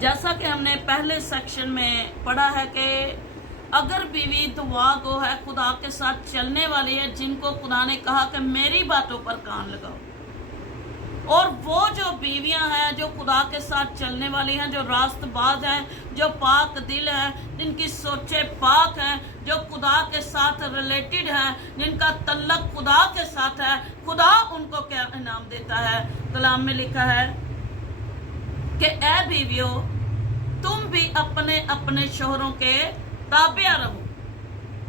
जैसा कि हमने पहले सेक्शन में पढ़ा है कि अगर बीवी दुआ गो है, खुदा के साथ चलने वाली है, जिनको खुदा ने कहा कि मेरी बातों पर कान लगाओ, और वो जो बीवियां हैं जो खुदा के साथ चलने वाली हैं, जो रास्तबाज हैं, जो पाक दिल हैं, जिनकी सोचें पाक हैं, जो खुदा के साथ रिलेटेड हैं, जिनका तल्लक खुदा के साथ है, खुदा उनको क्या इनाम देता है। कलाम में लिखा है कि ऐ बीवियों, तुम भी अपने अपने शोहरों के ताबिया रहो,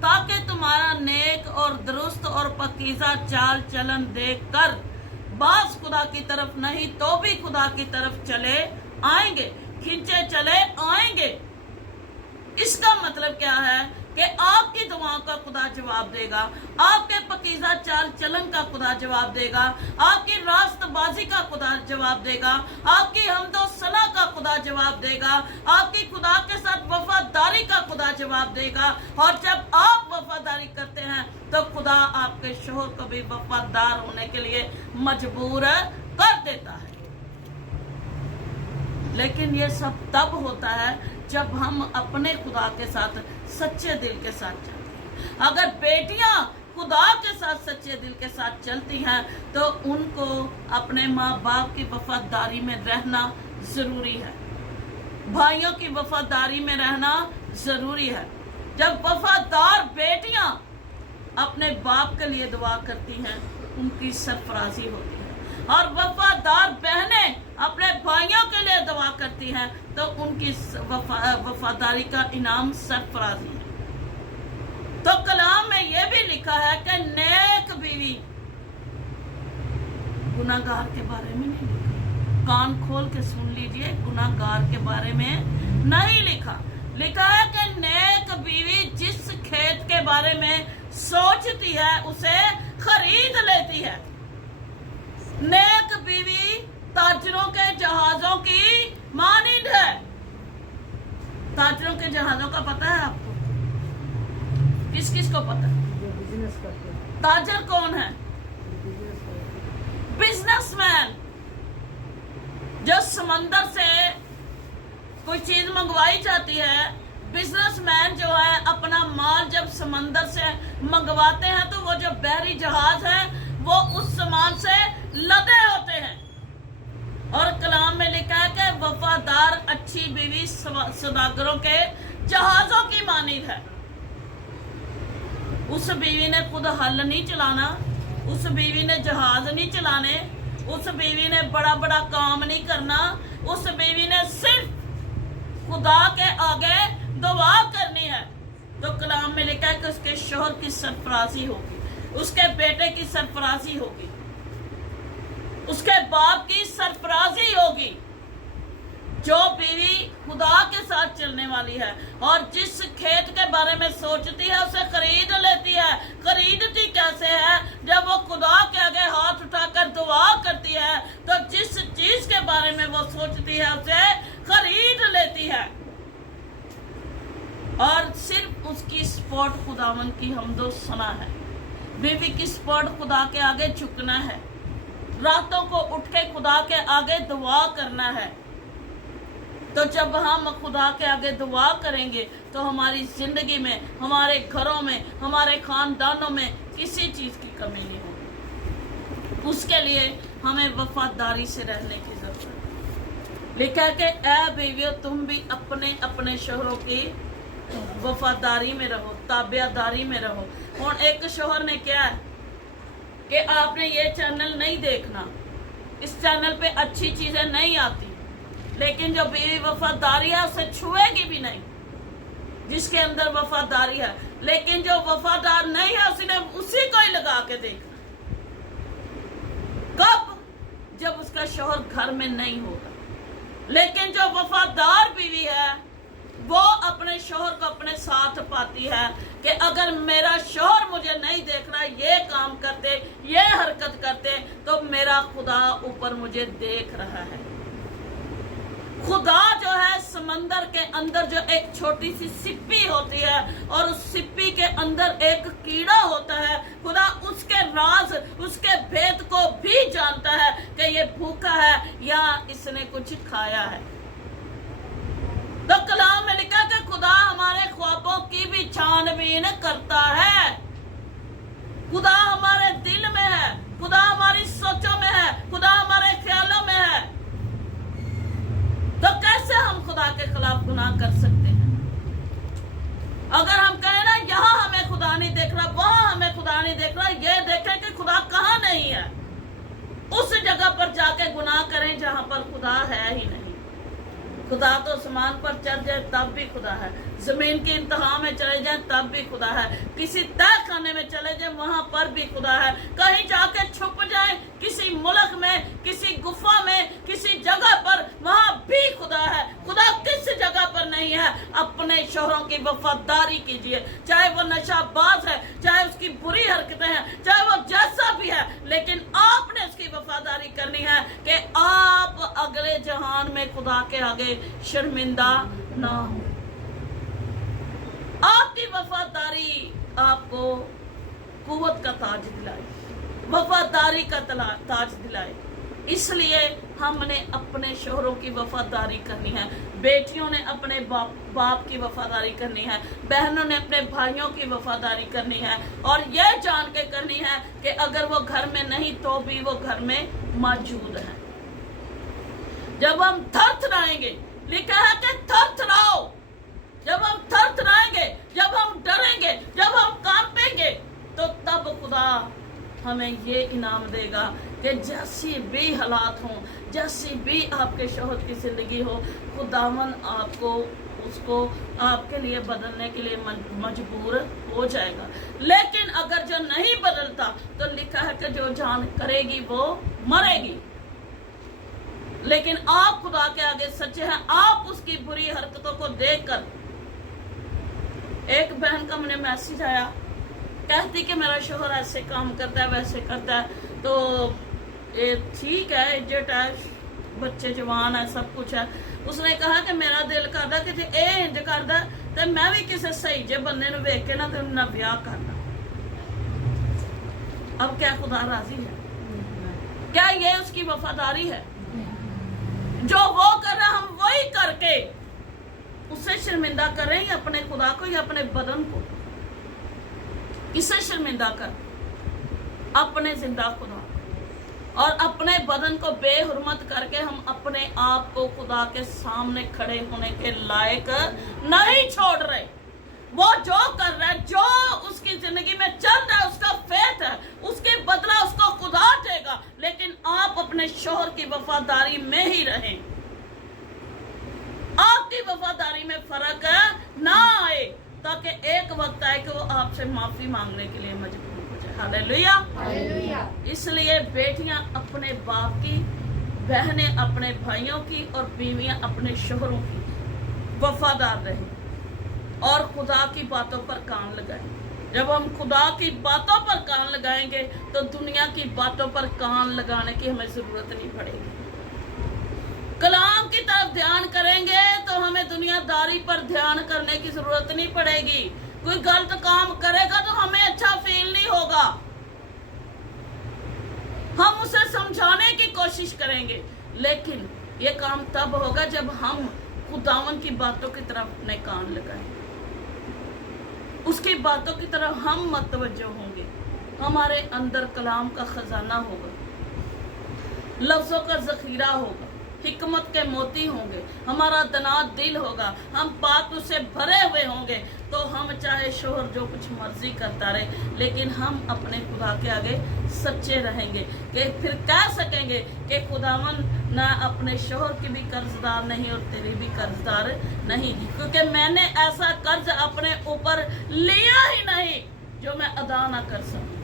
ताकि तुम्हारा नेक और दुरुस्त और पकीज़ा चाल चलन देख कर बास खुदा की तरफ नहीं तो भी खुदा की तरफ चले आएंगे, खींचे चले आएंगे। इसका मतलब क्या है कि आपकी दुआओं का खुदा जवाब देगा, आपके पकीज़ा चाल चलन का खुदा जवाब देगा, आपकी रास्तबाजी का खुदा जवाब देगा, आपकी हमदो सना का खुदा जवाब देगा, आपकी खुदा के साथ वफादारी का खुदा जवाब देगा। और जब आप वफादारी करते हैं तो खुदा आपके शोहर को भी वफादार होने के लिए मजबूर कर देता है। लेकिन ये सब तब होता है जब हम अपने खुदा के साथ सच्चे दिल के साथ चलते हैं। अगर बेटियां खुदा के साथ सच्चे दिल के साथ चलती हैं तो उनको अपने माँ बाप की वफादारी में रहना जरूरी है, भाइयों की वफादारी में रहना जरूरी है। जब वफादार बेटियां अपने बाप के लिए दुआ करती हैं, उनकी सरफराजी होती है, और वफादार बहनें अपने भाइयों के लिए दुआ करती हैं तो उनकी वफादारी का इनाम सरफराजी है। तो कलाम में यह भी लिखा है कि नेक बीवी, गुनाहगार के बारे में नहीं लिखा, कान खोल के सुन लीजिए, गुनाहगार के बारे में नहीं लिखा। लिखा है कि नेक बीवी जिस खेत के बारे में सोचती है उसे खरीद लेती है। नेक बीवी ताजरों के जहाजों की मानिंद है। ताजरों के जहाजों का पता है आपको? किस किस को पता है? बिजनेस करते हैं। ताजर कौन है? बिजनेसमैन। जो समंदर से कोई चीज मंगवाई जाती है, बिजनेसमैन जो है अपना माल जब समंदर से मंगवाते हैं तो वो जो बहरी जहाज है वो उस सामान से लदे होते हैं। और कलाम में लिखा है कि वफादार अच्छी बीवी सौदागरों के जहाजों की मानिंद है। उस बीवी ने खुद हल नहीं चलाना, उस बीवी ने जहाज नहीं चलाने, उस बीवी ने बड़ा बड़ा काम नहीं करना, उस बीवी ने सिर्फ खुदा के आगे दुआ करनी है। तो कलाम में लिखा है कि उसके शोहर की सरफराजी होगी, उसके बेटे की सरफराजी होगी, उसके बाप की सरफराजी होगी। जो बीवी खुदा के साथ चलने वाली है और जिस खेत के बारे में सोचती है उसे खरीद लेती है। खरीदती कैसे है? जब वो खुदा के आगे हाथ उठाकर दुआ करती है तो जिस चीज के बारे में वो सोचती है उसे खरीद लेती है। और सिर्फ उसकी सपोर्ट खुदावन की हमदो सना है। बीवी की सपोर्ट खुदा के आगे झुकना है, रातों को उठ के खुदा के आगे दुआ करना है। तो जब हम खुदा के आगे दुआ करेंगे तो हमारी जिंदगी में, हमारे घरों में, हमारे खानदानों में किसी चीज की कमी नहीं होगी। उसके लिए हमें वफादारी से रहने की जरूरत है। लिखा है कि ऐ बीवियों, तुम भी अपने अपने शोहरों की वफादारी में रहो, ताबियादारी में रहो। और एक शोहर ने क्या है कि आपने ये चैनल नहीं देखना, इस चैनल पे अच्छी चीजें नहीं आती, लेकिन जो बीवी वफादारी है उसे छुएगी भी नहीं। जिसके अंदर वफादारी है, लेकिन जो वफादार नहीं है उसने उसी को ही लगा के देखना। कब? जब उसका शोहर घर में नहीं होगा। लेकिन जो वफादार बीवी है वो अपने शोहर को अपने साथ पाती है कि अगर मेरा शोहर मुझे नहीं देख रहा, ये काम करते, ये हरकत करते, तो मेरा खुदा ऊपर मुझे देख रहा है। खुदा जो है समंदर के अंदर जो एक छोटी सी सिप्पी होती है और उस सिप्पी के अंदर एक कीड़ा होता है, खुदा उसके राज, उसके भेद को भी जानता है कि ये भूखा है या इसने कुछ खाया है। तो कलाम में लिखा कि खुदा हमारे ख्वाबों की भी छानबीन करता है। खुदा हमारे दिल में है, खुदा हमारी सोचों में है, खुदा हमारे ख्यालों में है। तो कैसे हम खुदा के खिलाफ गुनाह कर सकते हैं? अगर हम कहें ना यहाँ हमें खुदा नहीं देख रहा, वहां हमें खुदा नहीं देख रहा, ये देखें कि खुदा कहाँ नहीं है, उस जगह पर जाके गुनाह करें जहां पर खुदा है ही नहीं। खुदा तो आसमान पर चढ़ जाए तब भी खुदा है, जमीन के इंतहा में चले जाए तब भी खुदा है, किसी तय खाने में चले जाए वहां पर भी खुदा है, कहीं जाके छुप जाए किसी मुल्क में, किसी गुफा में, किसी जगह पर, वहां भी खुदा है। खुदा किस जगह पर नहीं है? अपने शोहरों की वफादारी कीजिए, चाहे वो नशाबाज है, चाहे उसकी बुरी हरकतें हैं, चाहे वो जैसा भी है, लेकिन आपने उसकी वफादारी करनी है कि आप अगले जहान में खुदा के आगे शर्मिंदा ना हो। आपकी वफादारी आपको कुव्वत का ताज दिलाए, वफादारी का ताज दिलाए। इसलिए हमने अपने शोहरों की वफादारी करनी है, बेटियों ने अपने बाप की वफादारी करनी है, बहनों ने अपने भाइयों की वफादारी करनी है, और यह जान के करनी है कि अगर वो घर में नहीं तो भी वो घर में मौजूद है। जब हम थरथराएंगे, लिखा है कि थरथराओ, जब हम थरथराएंगे, जब हम डरेंगे, जब हम कांपेंगे, तो तब खुदा हमें ये इनाम देगा कि जैसी भी हालात हों, जैसी भी आपके शोहर की जिंदगी हो, खुदावन आपको उसको आपके लिए बदलने के लिए मजबूर हो जाएगा। लेकिन अगर जो नहीं बदलता तो लिखा है कि जो जान करेगी वो मरेगी। लेकिन आप खुदा के आगे सच्चे हैं, आप उसकी बुरी हरकतों को देखकर, एक बहन का मुझे मैसेज आया, कहती कि मेरा शोहर ऐसे काम करता है, वैसे करता है, तो ये ठीक है, इज्जत है, बच्चे जवान है, सब कुछ है। उसने कहा कि मेरा दिल करता कि जे ए इंज करता तो मैं भी किसी सही जे बंदे नूं वेख के ना तो ना ब्याह करना। अब क्या खुदा राजी है? क्या ये उसकी वफादारी है? जो वो कर रहा हम वही करके उससे शर्मिंदा कर रहे हैं, अपने खुदा को या अपने बदन को? किसे शर्मिंदा कर? अपने जिंदा खुदा और अपने बदन को बेहुरमत करके हम अपने आप को खुदा के सामने खड़े होने के लायक नहीं छोड़ रहे। वो जो कर रहा है, जो उसकी जिंदगी में चल रहा है, उसका फेथ है, उसके बदला उसको खुदा देगा। लेकिन आप अपने शोहर की वफादारी में ही रहें, आपकी वफादारी में फर्क ना आए, ताकि एक वक्त आए कि वो आपसे माफी मांगने के लिए मजबूर हो जाए। Hallelujah, hallelujah. इसलिए बेटियां अपने बाप की, बहनें अपने भाइयों की और बीवियां अपने शोहरों की वफादार रहें और खुदा की बातों पर कान लगाएं। जब हम खुदा की बातों पर कान लगाएंगे तो दुनिया की बातों पर कान लगाने की हमें जरूरत नहीं पड़ेगी। कलाम की तरफ ध्यान करेंगे तो हमें दुनियादारी पर ध्यान करने की जरूरत नहीं पड़ेगी। कोई गलत काम करेगा तो हमें अच्छा फील नहीं होगा, हम उसे समझाने की कोशिश करेंगे, लेकिन ये काम तब होगा जब हम खुदावन की बातों की तरफ अपने कान लगाएंगे, उसकी बातों की तरफ हम मतवज्जो होंगे। हमारे अंदर कलाम का खजाना होगा, लफ्जों का जखीरा होगा, हिकमत के मोती होंगे, हमारा दना दिल होगा, हम बात से भरे हुए होंगे। तो हम चाहे शोहर जो कुछ मर्जी करता रहे, लेकिन हम अपने खुदा के आगे सच्चे रहेंगे कि फिर कह सकेंगे कि खुदावन ना अपने शोहर की भी कर्जदार नहीं और तेरी भी कर्जदार नहीं, क्योंकि मैंने ऐसा कर्ज अपने ऊपर लिया ही नहीं जो मैं अदा ना कर सकूं।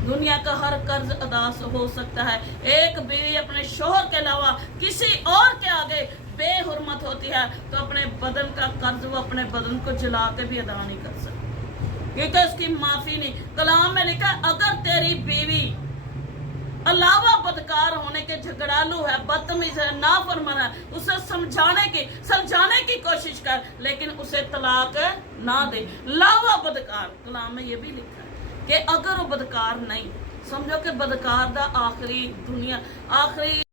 दुनिया का हर कर्ज अदा हो सकता है, एक बीवी अपने शोहर के अलावा किसी और के आगे बेहुरमत होती है तो अपने बदन का कर्ज वो अपने बदन को जला के भी अदा नहीं कर सकती, क्योंकि उसकी माफी नहीं। कलाम में लिखा, अगर तेरी बीवी अलावा बदकार होने के झगड़ालू है, बदतमीज है, नाफरमान है, उसे समझाने की कोशिश कर, लेकिन उसे तलाक ना दे। लावा बदकार, कलाम में ये भी लिखा है कि अगर वो बदकार नहीं, समझो कि बदकार दा आखिरी